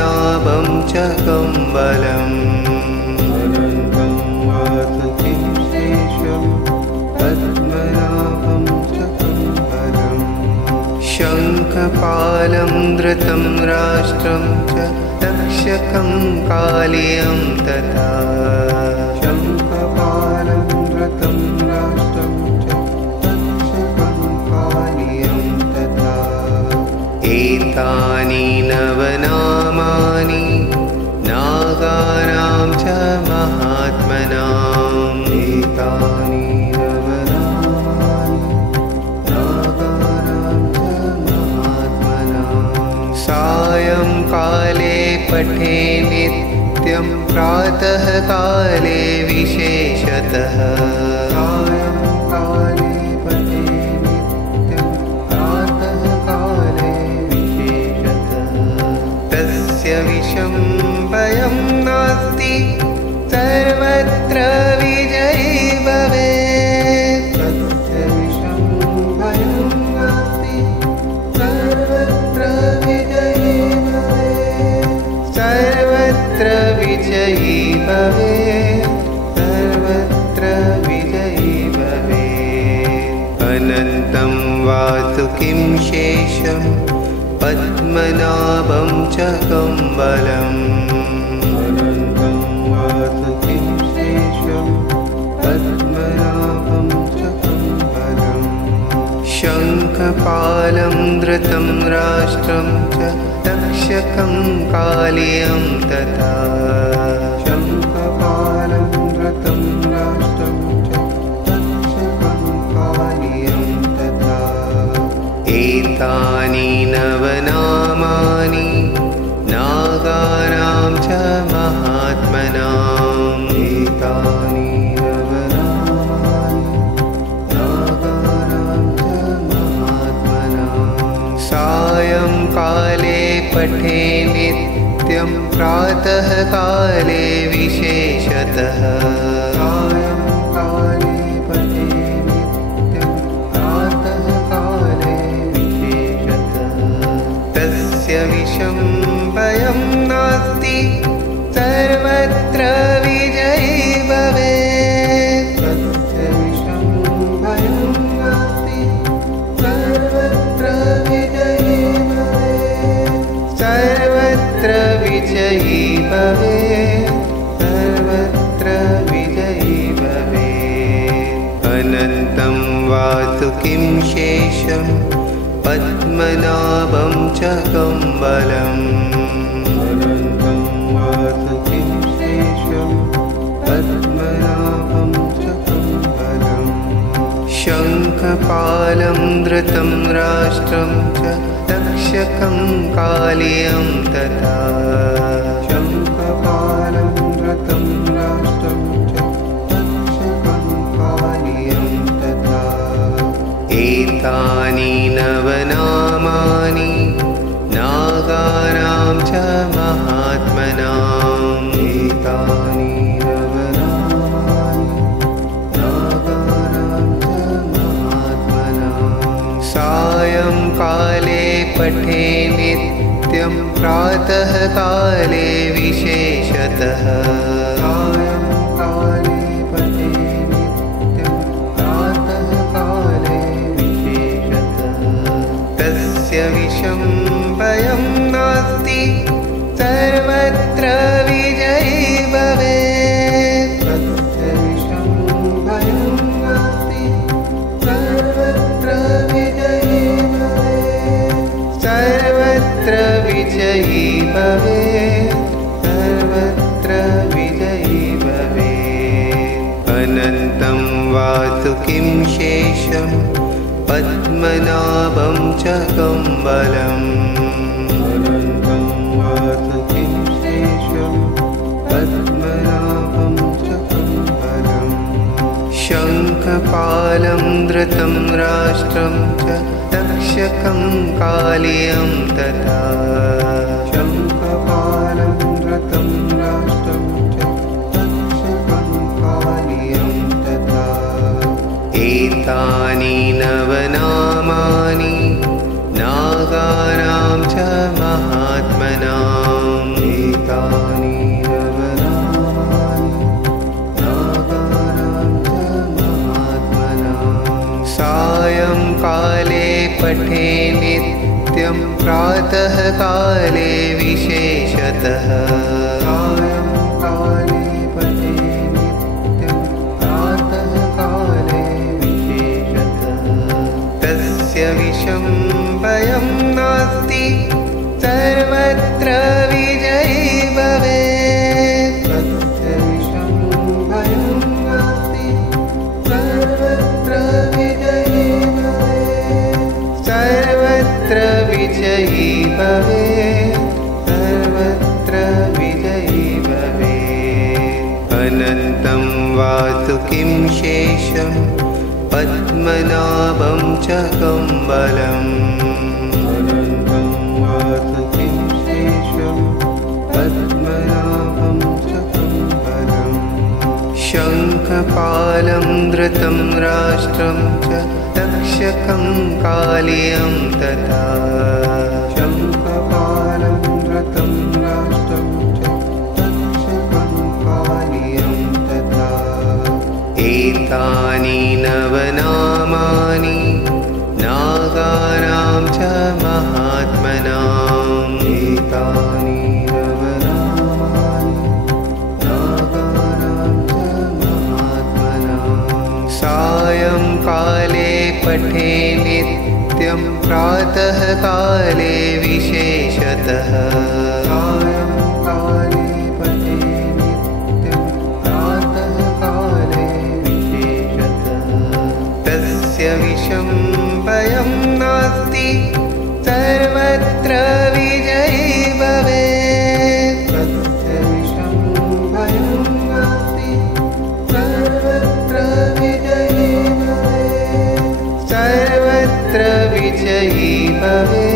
पद्मनाभं च कम्बलम् अनन्तं वासुकिं शेषं पद्मनाभं च कम्बलम् शङ्खपालं धृतं राष्ट्रं च तक्षकं कालियं तथा शङ्खपालं धृतं राष्ट्रं च तक्षकं कालियं तथा एतानि नवनामानि नागानां च महात्मनाम् एतानि नवनामानि नागानां च महात्मनाम् सायंकाले पठे नित्यं प्रातः काले विशेषतः सायंकाले पठे नित्यं प्रातः काले विशेषतः तस्य विषं भयं नास्ति सर्वत्र विजयी भवेत् तस्य विषं भयं नास्ति सर्वत्र विजयी भवेत् सर्वत्र विजयी भवेत् सर्वत्र विजयी भवेत् अनन्तं वासुकिं शेषं पद्मनाभं च कम्बलम् अनन्तं वासुकिं शेषं पद्मनाभं च कम्बलम् शङ्खपालं धृतं राष्ट्रं च तक्षकं कालियं तथा शङ्खपालं धृतं राष्ट्रं च तक्षकं कालियं तथा एतानि नवनामानि नागानां च महात्मनाम् एतानि नवनामानि नागानां च महात्मनाम् सायंकाले पठे नित्यं प्रातः काले विशेषतः सायंकाले पठे नित्यं प्रातः काले विशेषतः तस्य विषं भयं नास्ति सर्वत्र विजयी भवेत् तस्य विषं भयं नास्ति सर्वत्र विजयी भवेत् सर्वत्र विजयी भवेत् सर्वत्र विजयी भवेत् अनन्तं वासुकिं शेषं पद्मनाभं च कम्बलम् अनन्तं वासुकिं शेषं पद्मनाभं च कम्बलम् शङ्खपालं धृतं राष्ट्रं च तक्षकं कालियं तथा शङ्खपालं धृतं राष्ट्रं च तक्षकं कालियं तथा एतानि नवनामानि नागानां च महात्मनाम् एतानि नवनामानि नागानां च महात्मनाम् सायंकाले पठे नित्यं प्रातः काले विशेषतः सायंकाले पठे नित्यं प्रातः काले विशेषतः तस्य विषं भयं नास्ति सर्वत्र विजयी भवेत् तस्य विषं भयं नास्ति सर्वत्र विजयी भवेत् सर्वत्र विजयी भवेत् सर्वत्र विजयी भवेत् अनन्तं वासुकिं शेषं पद्मनाभं च कम्बलम् अनन्तं वासुकिं शेषं पद्मनाभं च कम्बलम् शङ्खपालं धृतं राष्ट्रं च तक्षकं कालियं तथा शङ्खपालं धृतं राष्ट्रं च तक्षकं कालियं तथा एतानि नवनामानि नागानां च महात्मनाम् एतानि नवनामानि नागानां च महात्मनां। सायंकाले पठे नित्यं प्रातः काले विशेषतः। सायंकाले पठे नित्यं प्रातः काले विशेषतः। तस्य विषं भयं नास्ति सर्वत्र विजयी भवेत्। तस्य विषं भयं नास्ति सर्वत्र विजयी भवेत्। सर्वत्र विजयी भवेत्। सर्वत्र विजयी भवेत्। अनन्तं वातु किं शेषं पद्मनाभं च कम्बलम्। अनन्तं वातु किं शेषं पद्मनाभं च कम्बलम्। शङ्खपालं धृतं राष्ट्रं च तक्षकं कालियं तथा। शङ्खपालं धृतं राष्ट्रं च तक्षकं कालियं तथा। एतानि नवनामानि नागानां च महात्मनाम्। एतानि नवनामानि नागानां च महात्मनाम्। सायंकाले पठे नित्यं प्रातः काले विशेषतः। सायंकाले पठे नित्यं प्रातः काले विशेषतः। तस्य विषं भयं नास्ति सर्वत्र विजयी भवेत्। तस्य विषं भयं नास्ति सर्वत्र विजयी भवेत्। सर्वत्र विजयी भवेत्।